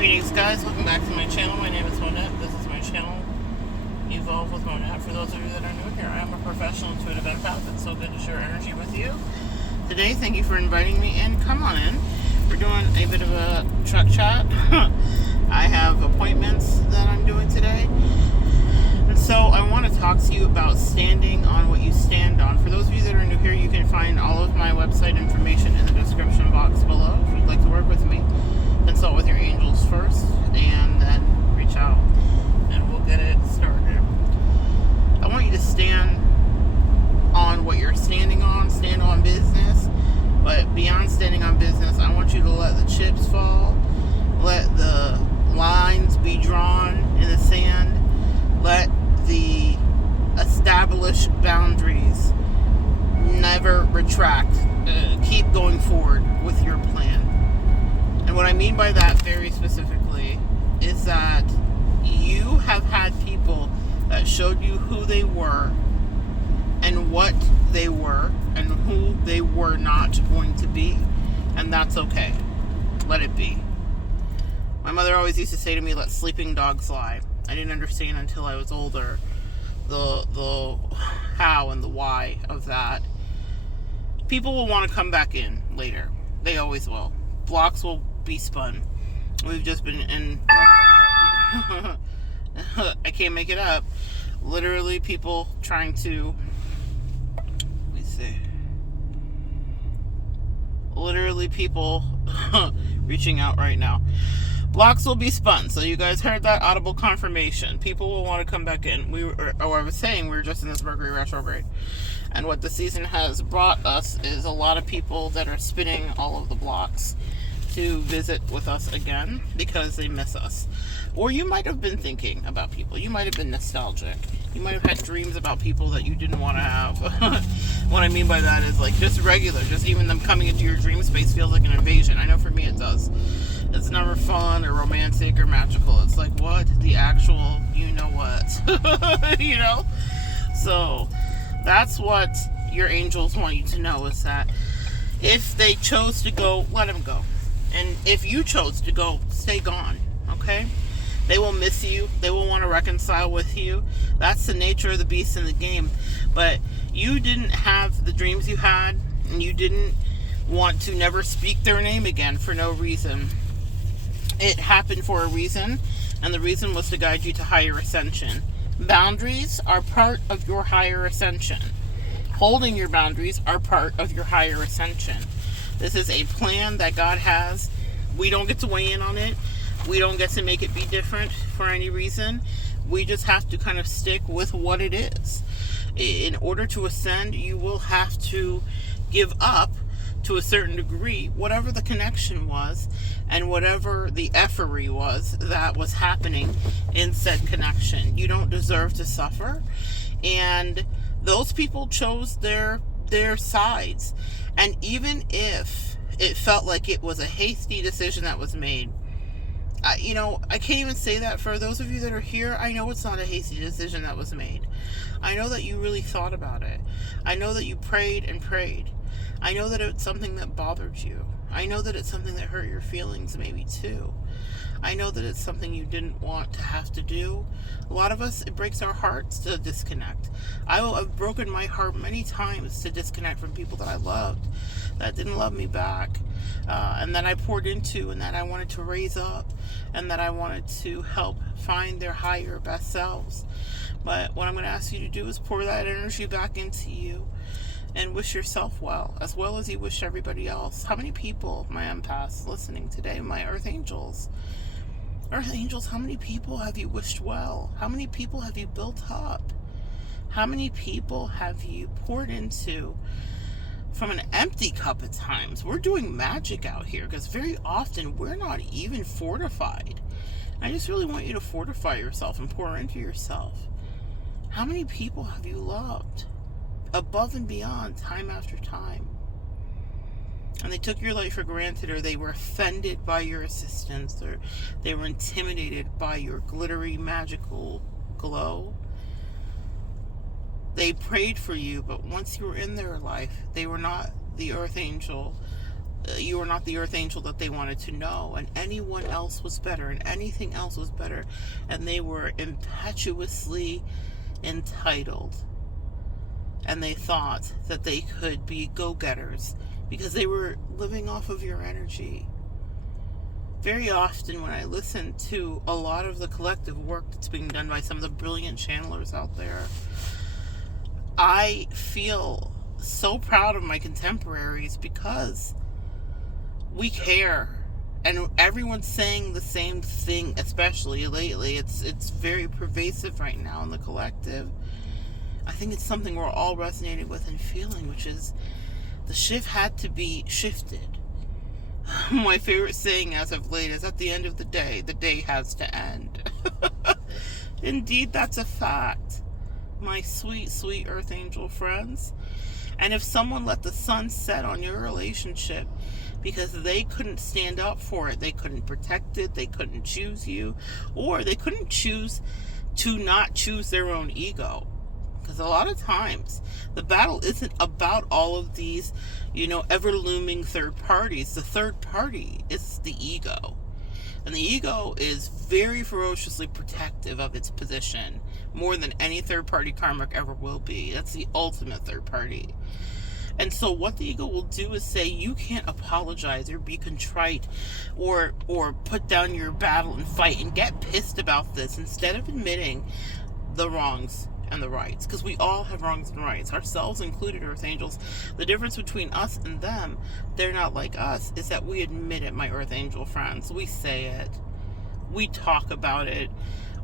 Greetings guys, welcome back to my channel. My name is Monette. This is my channel, Evolve with Monette. For those of you that are new here, I am a professional intuitive empath. It's so good to share energy with you. Today, thank you for inviting me in. Come on in. We're doing a bit of a truck chat. I have appointments that I'm doing today. And so I want to talk to you about standing on what you stand on. For those of you that are new here, you can find all of my website information in the description box below if you'd like to work with me. Consult with your angels first and then reach out and we'll get it started. I want you to stand on what you're standing on, stand on business, but beyond standing on business, I want you to let the chips fall, let the lines be drawn in the sand, let the established boundaries never retract, keep going forward with your plan. And what I mean by that very specifically is that you have had people that showed you who they were and what they were and who they were not going to be. And that's okay. Let it be. My mother always used to say to me, let sleeping dogs lie. I didn't understand until I was older the how and the why of that. People will want to come back in later. They always will. Blocks will be spun. We've just been in I can't make it up. Literally people trying to literally people reaching out right now. Blocks will be spun. So you guys heard that audible confirmation. People will want to come back in. I was saying we were just in this Mercury retrograde. And what the season has brought us is a lot of people that are spinning all of the blocks to visit with us again because they miss us. Or you might have been thinking about people. You might have been nostalgic. You might have had dreams about people that you didn't want to have. What I mean by that is like just regular, just even them coming into your dream space feels like an invasion. I know for me it does. It's never fun or romantic or magical. It's like, what? The actual, you know what? You know? So that's what your angels want you to know, is that if they chose to go, let them go. And if you chose to go, stay gone, okay? They will miss you. They will want to reconcile with you. That's the nature of the beast in the game. But you didn't have the dreams you had, and you didn't want to never speak their name again for no reason. It happened for a reason, and the reason was to guide you to higher ascension. Boundaries are part of your higher ascension. Holding your boundaries are part of your higher ascension. This is a plan that God has. We don't get to weigh in on it. We don't get to make it be different for any reason. We just have to kind of stick with what it is. In order to ascend, you will have to give up to a certain degree whatever the connection was and whatever the effery was that was happening in said connection. You don't deserve to suffer. And those people chose their sides. And even if it felt like it was a hasty decision that was made, I can't even say that for those of you that are here. I know it's not a hasty decision that was made. I know that you really thought about it. I know that you prayed and prayed. I know that it's something that bothered you. I know that it's something that hurt your feelings maybe too. I know that it's something you didn't want to have to do. A lot of us, it breaks our hearts to disconnect. I've broken my heart many times to disconnect from people that I loved, that didn't love me back, and that I poured into, and that I wanted to raise up, and that I wanted to help find their higher best selves. But what I'm going to ask you to do is pour that energy back into you and wish yourself well as you wish everybody else. How many people, my empaths listening today, my earth angels, how many people have you wished well? How many people have you built up? How many people have you poured into from an empty cup at times? We're doing magic out here because very often we're not even fortified. I just really want you to fortify yourself and pour into yourself. How many people have you loved above and beyond, time after time? And they took your life for granted, or they were offended by your assistance, or they were intimidated by your glittery, magical glow. They prayed for you, but once you were in their life, they were not the earth angel You were not the earth angel that they wanted to know, and anyone else was better, and anything else was better, and they were impetuously entitled, and they thought that they could be go-getters because they were living off of your energy. Very often when I listen to a lot of the collective work that's being done by some of the brilliant channelers out there, I feel so proud of my contemporaries because we care, and everyone's saying the same thing, especially lately. It's very pervasive right now in the collective. I think it's something we're all resonating with and feeling, which is the shift had to be shifted. My favorite saying as of late is, at the end of the day has to end. Indeed, that's a fact, my sweet, sweet earth angel friends. And if someone let the sun set on your relationship because they couldn't stand up for it, they couldn't protect it, they couldn't choose you, or they couldn't choose to not choose their own ego. Because a lot of times the battle isn't about all of these, ever looming third parties. The third party is the ego. And the ego is very ferociously protective of its position, more than any third party karmic ever will be. That's the ultimate third party. And so what the ego will do is say, you can't apologize or be contrite or put down your battle and fight and get pissed about this, instead of admitting the wrongs and the rights. Because we all have wrongs and rights, ourselves included, earth angels. The difference between us and them, they're not like us, is that we admit it, my earth angel friends. We say it. We talk about it.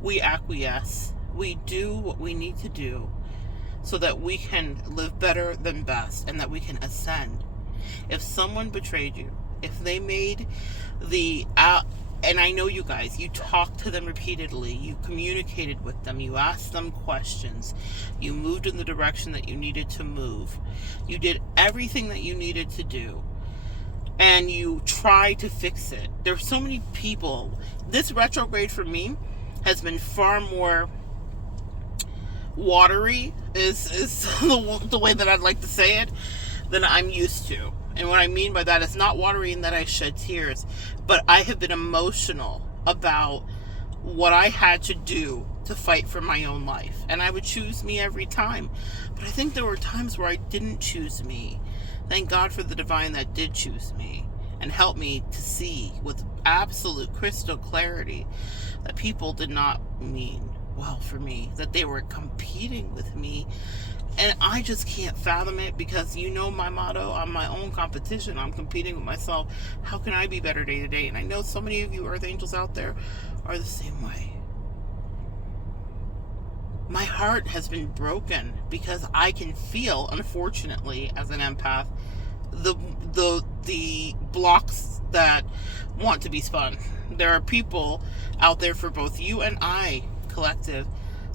We acquiesce. We do what we need to do so that we can live better than best, and that we can ascend. If someone betrayed you, if they made and I know you guys, you talked to them repeatedly, you communicated with them, you asked them questions, you moved in the direction that you needed to move, you did everything that you needed to do, and you tried to fix it. There's so many people. This retrograde for me has been far more watery, is the way that I'd like to say it, than I'm used to. And what I mean by that is not watery in that I shed tears, but I have been emotional about what I had to do to fight for my own life. And I would choose me every time. But I think there were times where I didn't choose me. Thank God for the divine that did choose me and helped me to see with absolute crystal clarity that people did not mean well for me, that they were competing with me. And I just can't fathom it, because my motto, I'm my own competition. I'm competing with myself. How can I be better day to day? And I know so many of you earth angels out there are the same way. My heart has been broken because I can feel, unfortunately, as an empath, the blocks that want to be spun. There are people out there for both you and I, collective,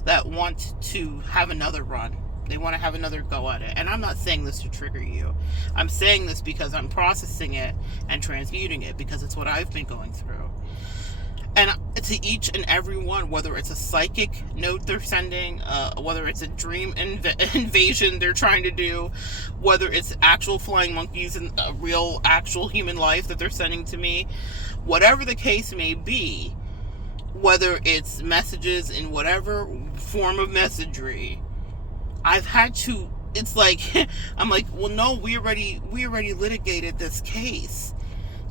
that want to have another run. They want to have another go at it. And I'm not saying this to trigger you. I'm saying this because I'm processing it and transmuting it, because it's what I've been going through. And to each and every one, whether it's a psychic note they're sending, whether it's a dream invasion they're trying to do, whether it's actual flying monkeys in a real actual human life that they're sending to me, whatever the case may be, whether it's messages in whatever form of messagery, I've had to, it's like, I'm like, well, no, we already litigated this case.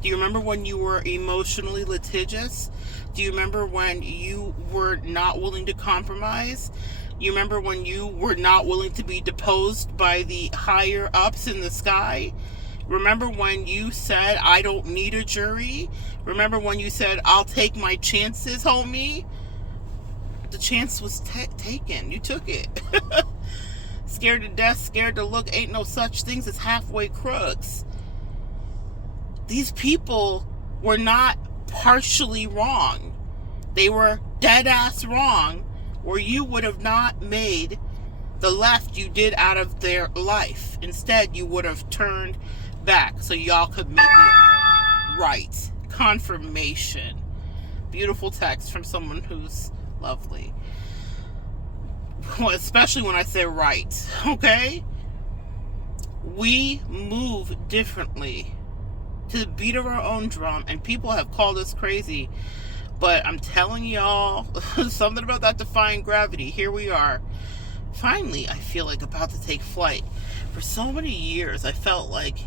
Do you remember when you were emotionally litigious? Do you remember when you were not willing to compromise? You remember when you were not willing to be deposed by the higher ups in the sky? Remember when you said, I don't need a jury? Remember when you said, I'll take my chances, homie? The chance was taken. You took it. Scared to death, scared to look, ain't no such things as halfway crooks. These people were not partially wrong. They were dead ass wrong, or you would have not made the left you did out of their life. Instead, you would have turned back so y'all could make it right. Confirmation. Beautiful text from someone who's lovely. Well, especially when I say right, okay? We move differently to the beat of our own drum, and people have called us crazy. But I'm telling y'all, something about that defying gravity. Here we are. Finally, I feel like about to take flight. For so many years, I felt like,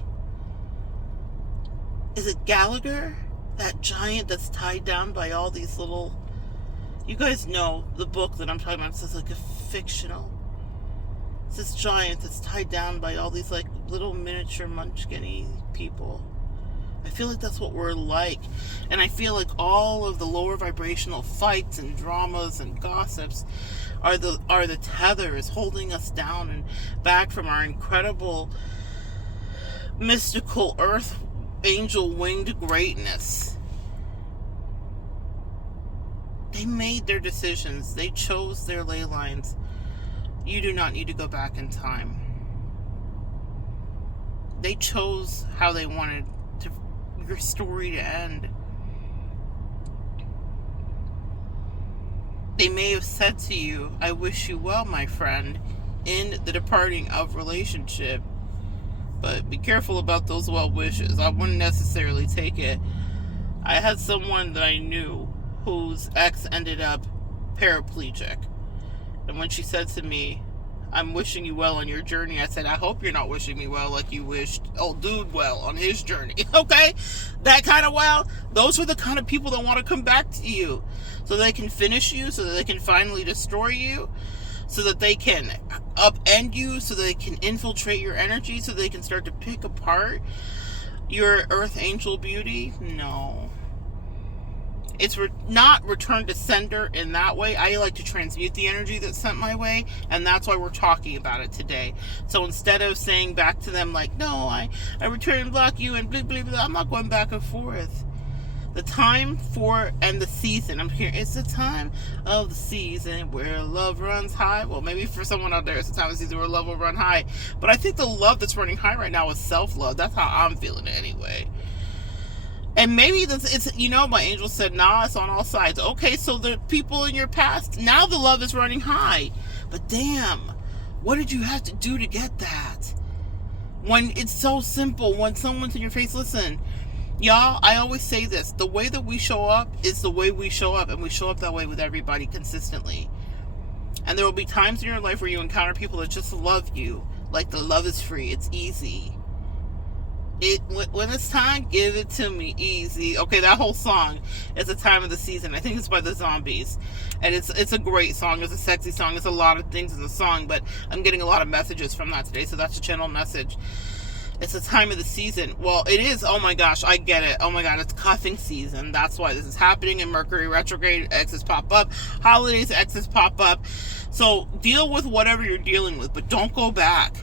is it Gallagher? That giant that's tied down by all these little... You guys know the book that I'm talking about. It's like a fictional... It's this giant that's tied down by all these like little miniature munchkin-y people. I feel like that's what we're like. And I feel like all of the lower vibrational fights and dramas and gossips are the tethers holding us down and back from our incredible mystical earth angel winged greatness. They made their decisions. They chose their ley lines. You do not need to go back in time. They chose how they wanted your story to end. They may have said to you, I wish you well, my friend, in the departing of relationship. But be careful about those well wishes. I wouldn't necessarily take it. I had someone that I knew whose ex ended up paraplegic. And when she said to me, I'm wishing you well on your journey, I said, I hope you're not wishing me well like you wished old dude well on his journey. Okay? That kind of well. Those are the kind of people that want to come back to you so they can finish you, so that they can finally destroy you, so that they can upend you, so that they can infiltrate your energy, so they can start to pick apart your earth angel beauty. No. It's not return to sender in that way. I like to transmute the energy that's sent my way, and that's why we're talking about it today. So instead of saying back to them like, no, I return and block you and blah, blah, blah, I'm not going back and forth. The time for, and the season, I'm here, it's the time of the season where love runs high. Well, maybe for someone out there, it's the time of the season where love will run high. But I think the love that's running high right now is self-love. That's how I'm feeling it anyway. And maybe it's, you know, my angel said, nah, it's on all sides. Okay, so the people in your past, now the love is running high. But damn, what did you have to do to get that? When it's so simple, when someone's in your face, listen, y'all, I always say this, the way that we show up is the way we show up, and we show up that way with everybody consistently. And there will be times in your life where you encounter people that just love you, like the love is free, it's easy. When it's time, give it to me easy. Okay, that whole song is the time of the season. I think it's by the Zombies, and it's a great song. It's a sexy song. It's a lot of things in the song, but I'm getting a lot of messages from that today, so that's a channel message. It's the time of the season. Well, it is. Oh my gosh, I get it. Oh my god, it's cuffing season. That's why this is happening in Mercury retrograde. Exes pop up. Holidays, exes pop up. So deal with whatever you're dealing with, but don't go back.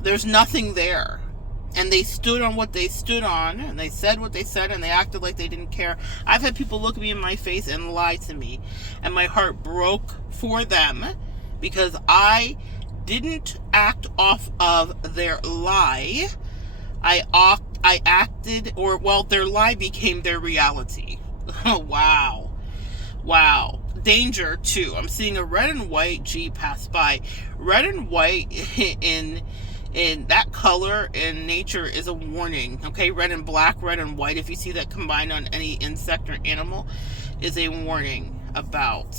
There's nothing there. And they stood on what they stood on, and they said what they said, and they acted like they didn't care. I've had people look me in my face and lie to me, and my heart broke for them because I didn't act off of their lie. I acted, or well, their lie became their reality. Wow. Danger too. I'm seeing a red and white Jeep pass by. Red and white in that color in nature is a warning. Okay, red and black, red and white, if you see that combined on any insect or animal, is a warning about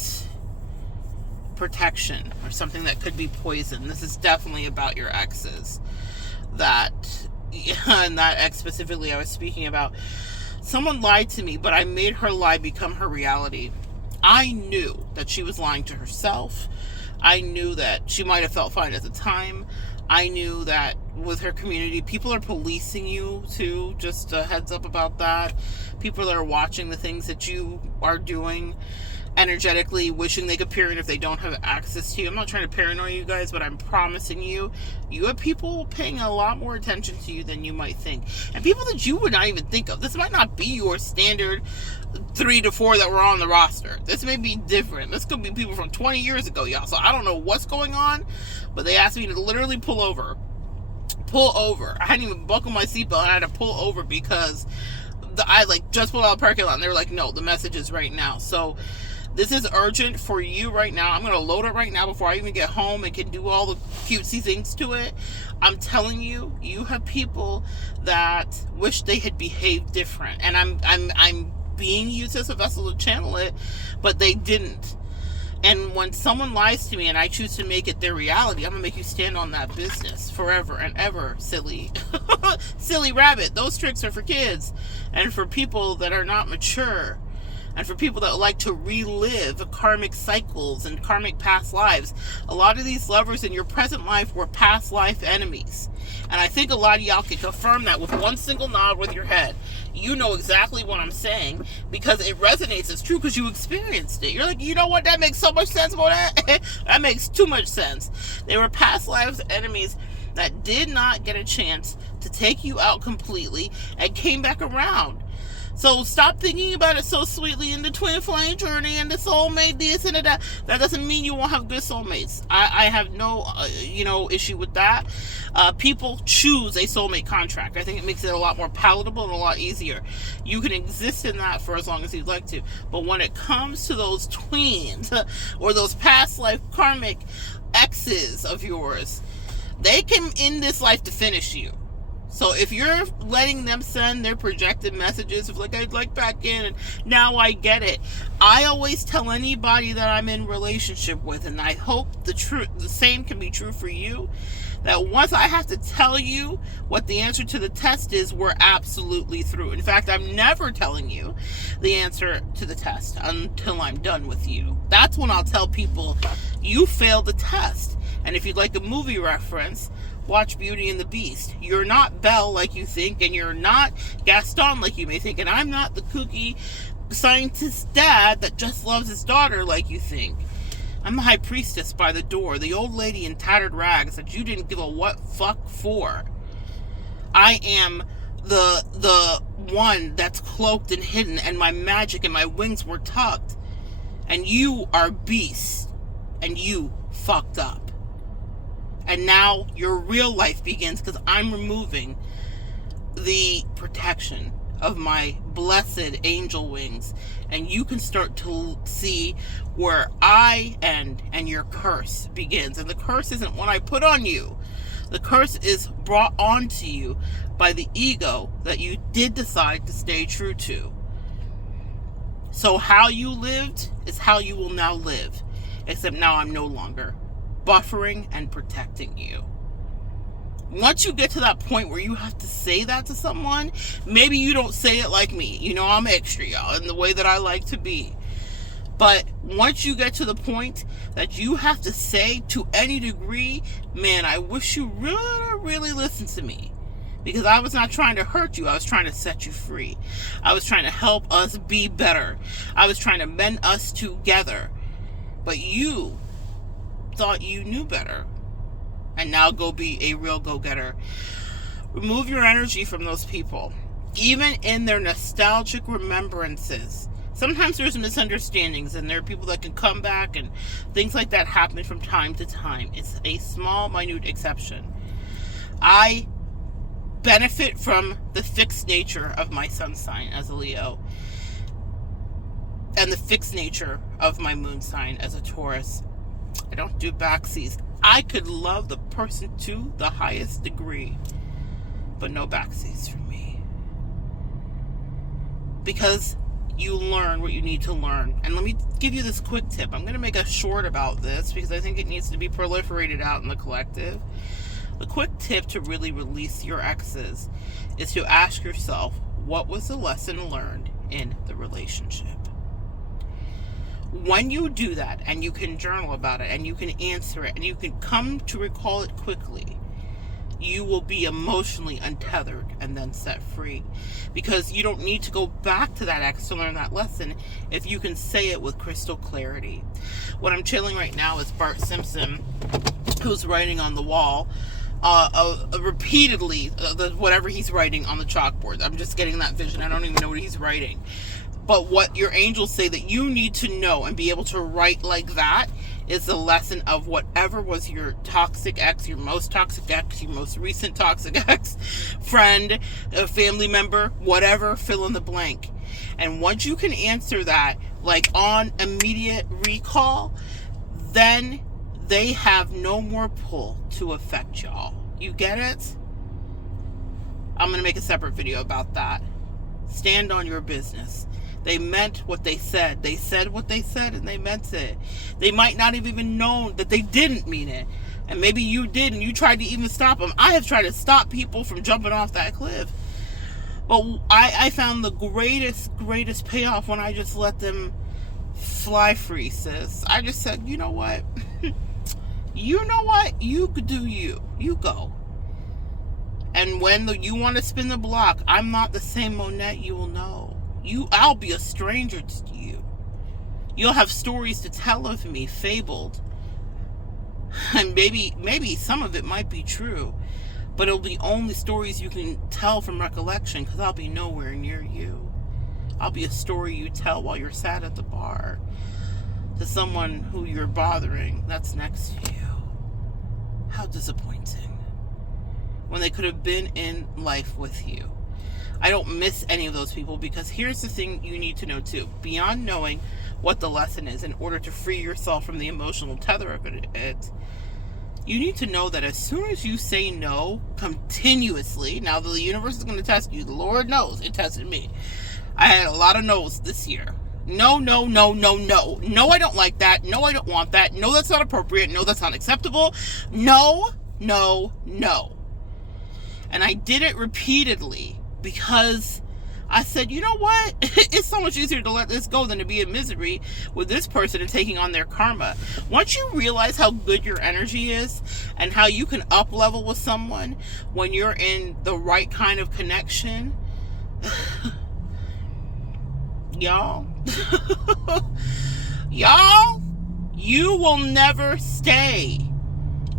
protection or something that could be poison. This is definitely about your exes. And that ex specifically I was speaking about. Someone lied to me, but I made her lie become her reality. I knew that she was lying to herself. I knew that she might have felt fine at the time. I knew that with her community, people are policing you too. Just a heads up about that. People are watching the things that you are doing energetically, wishing they could peer in if they don't have access to you. I'm not trying to paranoid you guys, but I'm promising you, you have people paying a lot more attention to you than you might think. And people that you would not even think of. This might not be your standard 3 to 4 that were on the roster. This may be different. This could be people from 20 years ago, y'all. So I don't know what's going on, but they asked me to literally pull over. I hadn't even buckled my seatbelt, and I had to pull over because I just pulled out of the parking lot, and they were like, no, the message is right now. So This is urgent for you right now. I'm going to load it right now before I even get home and can do all the cutesy things to it. I'm telling you, you have people that wish they had behaved different. And I'm being used as a vessel to channel it, but they didn't. And when someone lies to me and I choose to make it their reality, I'm going to make you stand on that business forever and ever, silly. Silly rabbit. Those tricks are for kids and for people that are not mature. And for people that like to relive karmic cycles and karmic past lives. A lot of these lovers in your present life were past life enemies. And I think a lot of y'all can confirm that with one single nod with your head. You know exactly what I'm saying because it resonates. It's true because you experienced it. You're like, you know what? That makes so much sense, Monette. That makes too much sense. They were past lives enemies that did not get a chance to take you out completely and came back around. So stop thinking about it so sweetly in the twin flame journey and the soulmate this and that. That doesn't mean you won't have good soulmates. I have no, issue with that. People choose a soulmate contract. I think it makes it a lot more palatable and a lot easier. You can exist in that for as long as you'd like to. But when it comes to those twins or those past life karmic exes of yours, they came in this life to finish you. So if you're letting them send their projected messages of like, I'd like back in and now I get it. I always tell anybody that I'm in relationship with, and I hope the same can be true for you, that once I have to tell you what the answer to the test is, we're absolutely through. In fact, I'm never telling you the answer to the test until I'm done with you. That's when I'll tell people, you failed the test. And if you'd like a movie reference, watch Beauty and the Beast. You're not Belle like you think, and you're not Gaston like you may think, and I'm not the kooky scientist dad that just loves his daughter like you think. I'm the high priestess by the door, the old lady in tattered rags that you didn't give a what fuck for. I am the one that's cloaked and hidden, and my magic and my wings were tucked. And you are beast, and you fucked up. And now your real life begins because I'm removing the protection of my blessed angel wings. And you can start to see where I end and your curse begins. And the curse isn't one I put on you. The curse is brought onto you by the ego that you did decide to stay true to. So how you lived is how you will now live. Except now I'm no longer buffering and protecting you. Once you get to that point where you have to say that to someone, maybe you don't say it like me. You know, I'm extra, y'all, in the way that I like to be. But once you get to the point that you have to say to any degree, man, I wish you really listen to me. Because I was not trying to hurt you. I was trying to set you free. I was trying to help us be better. I was trying to mend us together. But you thought you knew better, and now go be a real go-getter. Remove your energy from those people, even in their nostalgic remembrances. Sometimes there's misunderstandings, and there are people that can come back, and things like that happen from time to time. It's a small, minute exception. I benefit from the fixed nature of my sun sign as a Leo, and the fixed nature of my moon sign as a Taurus. I don't do backsies. I could love the person to the highest degree, but no backsies for me. Because you learn what you need to learn. And let me give you this quick tip. I'm going to make a short about this because I think it needs to be proliferated out in the collective. The quick tip to really release your exes is to ask yourself, what was the lesson learned in the relationship? When you do that, and you can journal about it, and you can answer it, and you can come to recall it quickly, you will be emotionally untethered and then set free. Because you don't need to go back to that ex to learn that lesson if you can say it with crystal clarity. What I'm chilling right now is Bart Simpson, who's writing on the wall, repeatedly, whatever he's writing on the chalkboard. I'm just getting that vision. I don't even know what he's writing. But what your angels say that you need to know and be able to write like that is the lesson of whatever was your toxic ex, your most toxic ex, your most recent toxic ex, friend, a family member, whatever, fill in the blank. And once you can answer that, like on immediate recall, then they have no more pull to affect y'all. You get it? I'm going to make a separate video about that. Stand on your business. They meant what they said. They said what they said and they meant it. They might not have even known that they didn't mean it. And maybe you did and you tried to even stop them. I have tried to stop people from jumping off that cliff. But I found the greatest payoff when I just let them fly free, sis. I just said, you know what? You know what? You could do you. You go. And when you want to spin the block, I'm not the same Monette you will know. I'll be a stranger to you. You'll have stories to tell of me, fabled. And maybe some of it might be true. But it'll be only stories you can tell from recollection, because I'll be nowhere near you. I'll be a story you tell while you're sat at the bar to someone who you're bothering that's next to you. How disappointing. When they could have been in life with you. I don't miss any of those people, because here's the thing you need to know too. Beyond knowing what the lesson is in order to free yourself from the emotional tether of it, you need to know that as soon as you say no continuously, now the universe is going to test you. The Lord knows it tested me. I had a lot of no's this year. No. No, I don't like that. No, I don't want that. No, that's not appropriate. No, that's not acceptable. No. And I did it repeatedly because I said, you know what? It's so much easier to let this go than to be in misery with this person and taking on their karma. Once you realize how good your energy is and how you can up level with someone when you're in the right kind of connection, y'all, you will never stay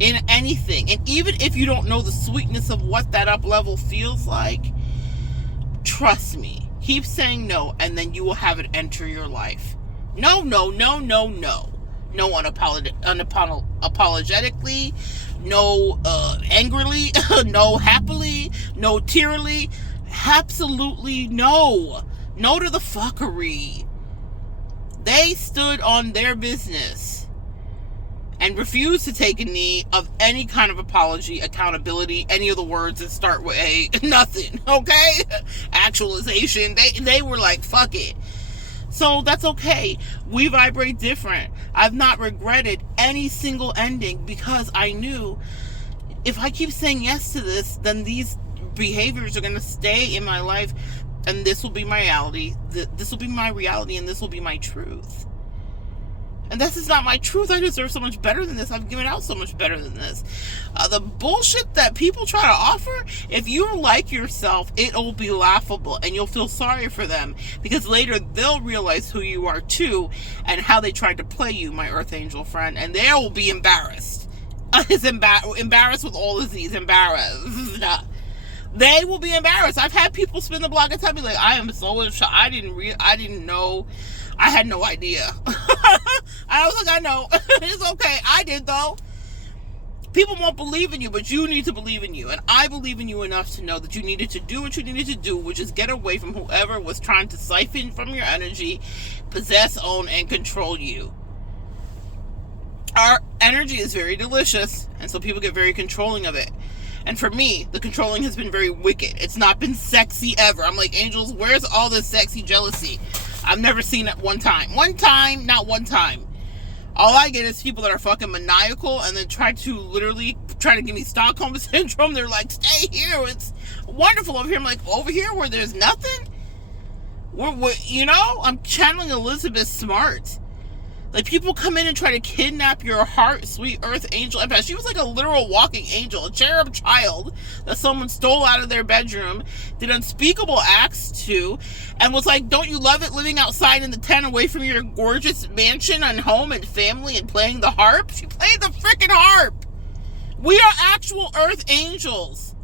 in anything. And even if you don't know the sweetness of what that up level feels like, trust me, keep saying no, and then you will have it enter your life. No. No unapologetically, no angrily, no happily, no tearily. Absolutely no. No to the fuckery. They stood on their business and refused to take a knee of any kind of apology, accountability, any of the words that start with A. Nothing, okay? Actualization. They were like, fuck it. So that's okay. We vibrate different. I've not regretted any single ending because I knew if I keep saying yes to this, then these behaviors are going to stay in my life, and this will be my reality. This will be my reality, and this will be my truth. And this is not my truth. I deserve so much better than this. I've given out so much better than this. The bullshit that people try to offer, if you like yourself, it'll be laughable and you'll feel sorry for them, because later they'll realize who you are too and how they tried to play you, my Earth Angel friend, and they will be embarrassed. Embarrassed with all of these. Embarrassed. They will be embarrassed. I've had people spin the block and tell me, like, I am so shocked. I didn't know. I had no idea. I was like, I know. It's okay. I did, though. People won't believe in you, but you need to believe in you. And I believe in you enough to know that you needed to do what you needed to do, which is get away from whoever was trying to siphon from your energy, possess, own, and control you. Our energy is very delicious, and so people get very controlling of it. And for me, the controlling has been very wicked. It's not been sexy ever. I'm like, angels, where's all this sexy jealousy? I've never seen it one time. Not one time. All I get is people that are fucking maniacal and then try to give me Stockholm Syndrome. They're like, stay here. It's wonderful over here. I'm like, over here where there's nothing? I'm channeling Elizabeth Smart. Like, people come in and try to kidnap your heart, sweet Earth Angel. In fact, she was like a literal walking angel, a cherub child that someone stole out of their bedroom, did unspeakable acts to, and was like, don't you love it living outside in the tent away from your gorgeous mansion and home and family and playing the harp? She played the freaking harp. We are actual Earth Angels.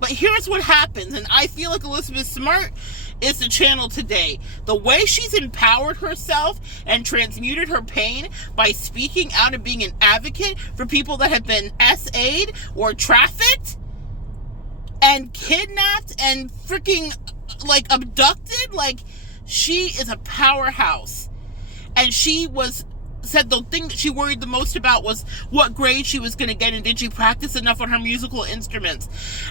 But here's what happens, and I feel like Elizabeth Smart is the channel today. The way she's empowered herself and transmuted her pain by speaking out and being an advocate for people that have been SA'd or trafficked and kidnapped and freaking like abducted, like she is a powerhouse. And she said the thing that she worried the most about was what grade she was going to get and did she practice enough on her musical instruments.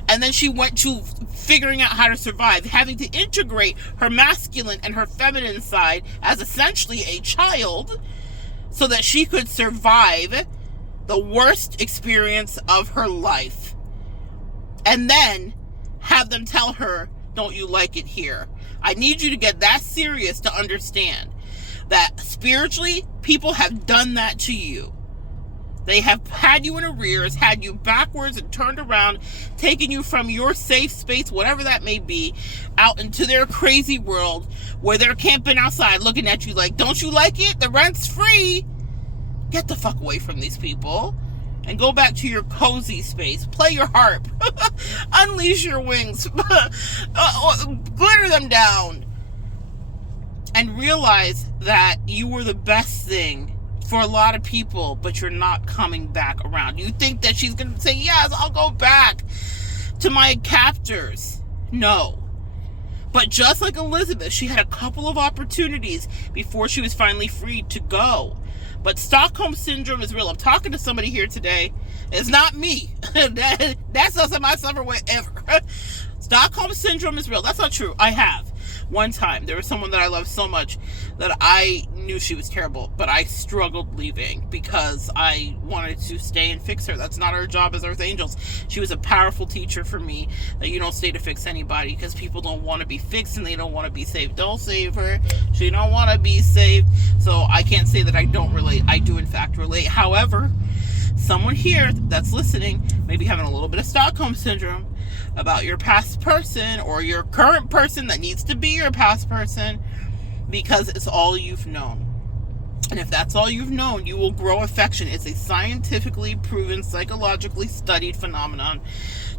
And then she went to figuring out how to survive, having to integrate her masculine and her feminine side as essentially a child so that she could survive the worst experience of her life. And then have them tell her, don't you like it here? I need you to get that serious to understand that spiritually, people have done that to you. They have had you in arrears, had you backwards and turned around, taken you from your safe space, whatever that may be, out into their crazy world where they're camping outside looking at you like, don't you like it? The rent's free. Get the fuck away from these people and go back to your cozy space. Play your harp. Unleash your wings. Glitter them down. And realize that you were the best thing for a lot of people, but you're not coming back around. You think that she's going to say, yes, I'll go back to my captors. No. But just like Elizabeth, she had a couple of opportunities before she was finally free to go. But Stockholm Syndrome is real. I'm talking to somebody here today. It's not me. That's not something I suffer with ever. Stockholm Syndrome is real. That's not true. I have. One time, there was someone that I loved so much that I knew she was terrible, but I struggled leaving because I wanted to stay and fix her. That's not our job as Earth Angels. She was a powerful teacher for me that you don't stay to fix anybody because people don't want to be fixed and they don't want to be saved. Don't save her. She don't want to be saved. So I can't say that I don't relate. I do, in fact, relate. However, someone here that's listening may be having a little bit of Stockholm Syndrome about your past person or your current person that needs to be your past person because it's all you've known. And if that's all you've known, you will grow affection. It's a scientifically proven, psychologically studied phenomenon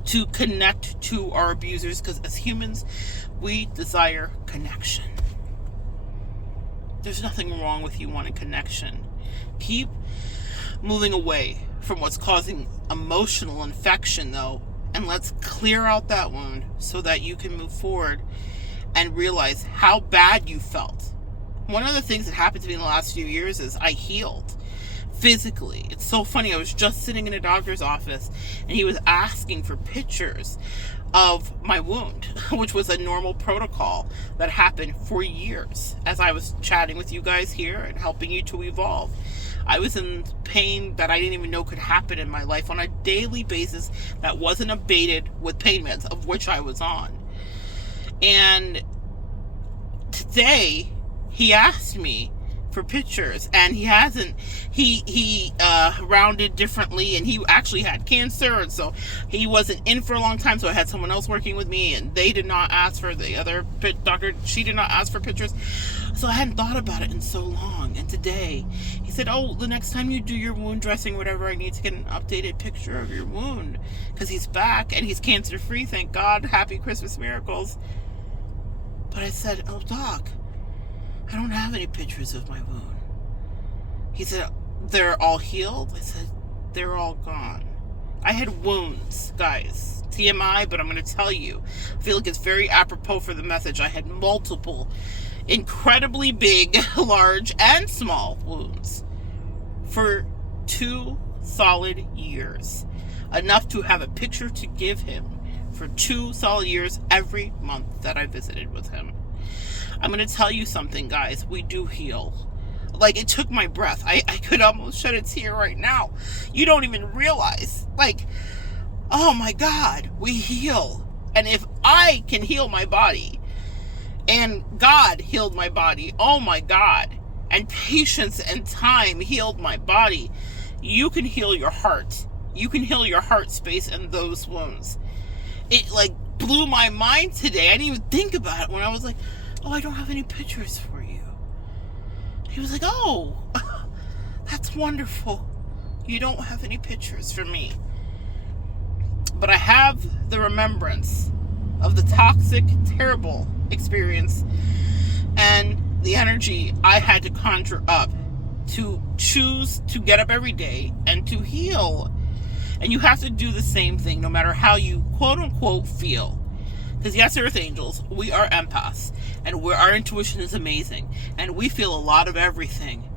to connect to our abusers because as humans, we desire connection. There's nothing wrong with you wanting connection. Keep moving away from what's causing emotional infection, though, and let's clear out that wound so that you can move forward and realize how bad you felt. One of the things that happened to me in the last few years is I healed physically. It's so funny. I was just sitting in a doctor's office and he was asking for pictures of my wound, which was a normal protocol that happened for years as I was chatting with you guys here and helping you to evolve. I was in pain that I didn't even know could happen in my life on a daily basis that wasn't abated with pain meds, of which I was on. And today, he asked me for pictures, and he hasn't, he rounded differently, and he actually had cancer, and so he wasn't in for a long time, so I had someone else working with me, and they did not ask for, the other doctor, she did not ask for pictures, so I hadn't thought about it in so long. And today, he said, oh, the next time you do your wound dressing, whatever, I need to get an updated picture of your wound, because he's back, and he's cancer-free, thank God, happy Christmas miracles. But I said, oh, doc, I don't have any pictures of my wound. He said, they're all healed? I said, they're all gone. I had wounds, guys. TMI, but I'm going to tell you. I feel like it's very apropos for the message. I had multiple, incredibly big, large, and small wounds for 2 solid years. Enough to have a picture to give him for 2 solid years every month that I visited with him. I'm going to tell you something, guys. We do heal. Like, it took my breath. I could almost shed a tear right now. You don't even realize. Like, oh my God, we heal. And if I can heal my body, and God healed my body, oh my God, and patience and time healed my body, you can heal your heart. You can heal your heart space and those wounds. It, like, blew my mind today. I didn't even think about it when I was like, oh, I don't have any pictures for you. He was like, oh, that's wonderful. You don't have any pictures for me. But I have the remembrance of the toxic, terrible experience and the energy I had to conjure up to choose to get up every day and to heal. And you have to do the same thing no matter how you quote unquote feel. Because yes, Earth Angels, we are empaths, and our intuition is amazing, and we feel a lot of everything.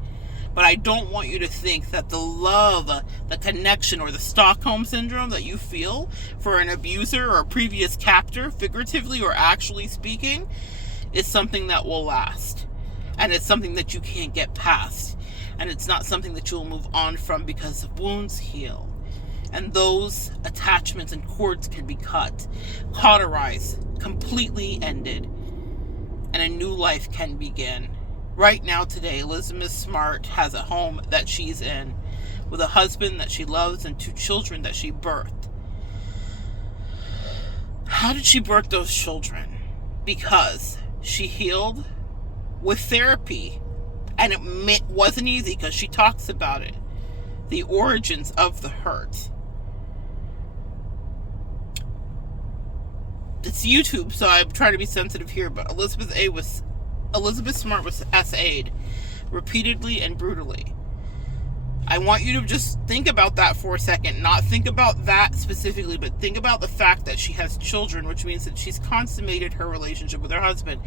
But I don't want you to think that the love, the connection, or the Stockholm Syndrome that you feel for an abuser or a previous captor, figuratively or actually speaking, is something that will last. And it's something that you can't get past. And it's not something that you'll move on from, because wounds heal. And those attachments and cords can be cut, cauterized, completely ended, and a new life can begin. Right now, today, Elizabeth Smart has a home that she's in, with a husband that she loves and 2 children that she birthed. How did she birth those children? Because she healed with therapy, and it wasn't easy, because she talks about it, the origins of the hurt. It's YouTube, so I'm trying to be sensitive here, but Elizabeth Smart was SA'd repeatedly and brutally. I want you to just think about that for a second. Not think about that specifically, but think about the fact that she has children, which means that she's consummated her relationship with her husband,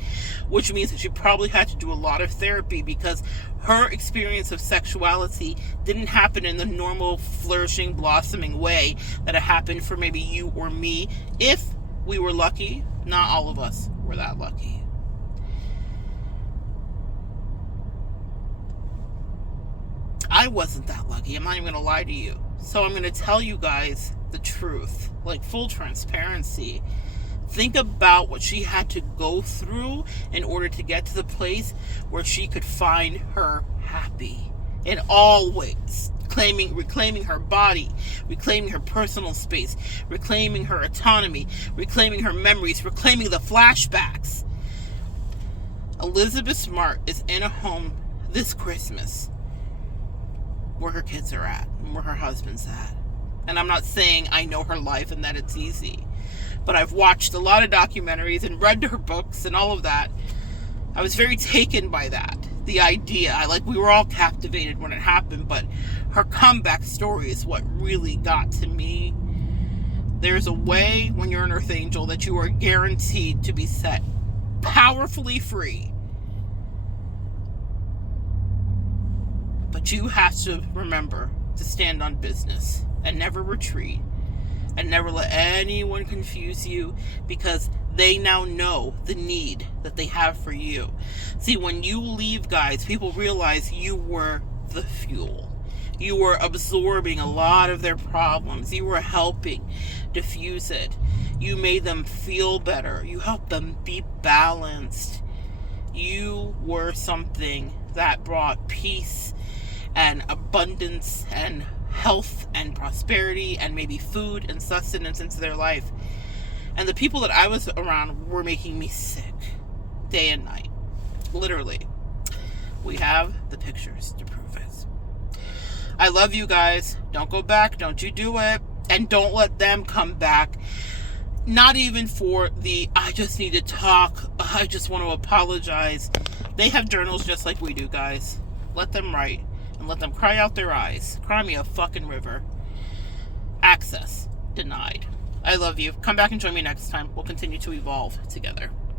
which means that she probably had to do a lot of therapy, because her experience of sexuality didn't happen in the normal, flourishing, blossoming way that it happened for maybe you or me. If we were lucky, not all of us were that lucky. I wasn't that lucky. I'm not even going to lie to you. So I'm going to tell you guys the truth, like full transparency. Think about what she had to go through in order to get to the place where she could find her happy in all ways. Reclaiming her body, reclaiming her personal space, reclaiming her autonomy, reclaiming her memories, reclaiming the flashbacks. Elizabeth Smart is in a home this Christmas where her kids are at and where her husband's at. And I'm not saying I know her life and that it's easy, but I've watched a lot of documentaries and read her books and all of that. I was very taken by that. The idea, we were all captivated when it happened, but her comeback story is what really got to me. There's a way when you're an Earth Angel that you are guaranteed to be set powerfully free. But you have to remember to stand on business and never retreat, and never let anyone confuse you, because they now know the need that they have for you. See, when you leave, guys, people realize you were the fuel. You were absorbing a lot of their problems. You were helping diffuse it. You made them feel better. You helped them be balanced. You were something that brought peace and abundance and health and prosperity and maybe food and sustenance into their life. And the people that I was around were making me sick day and night. Literally. We have the pictures to prove it. I love you guys. Don't go back. Don't you do it. And don't let them come back. Not even for the, I just need to talk, I just want to apologize. They have journals just like we do, guys. Let them write. And let them cry out their eyes. Cry me a fucking river. Access denied. I love you. Come back and join me next time. We'll continue to evolve together.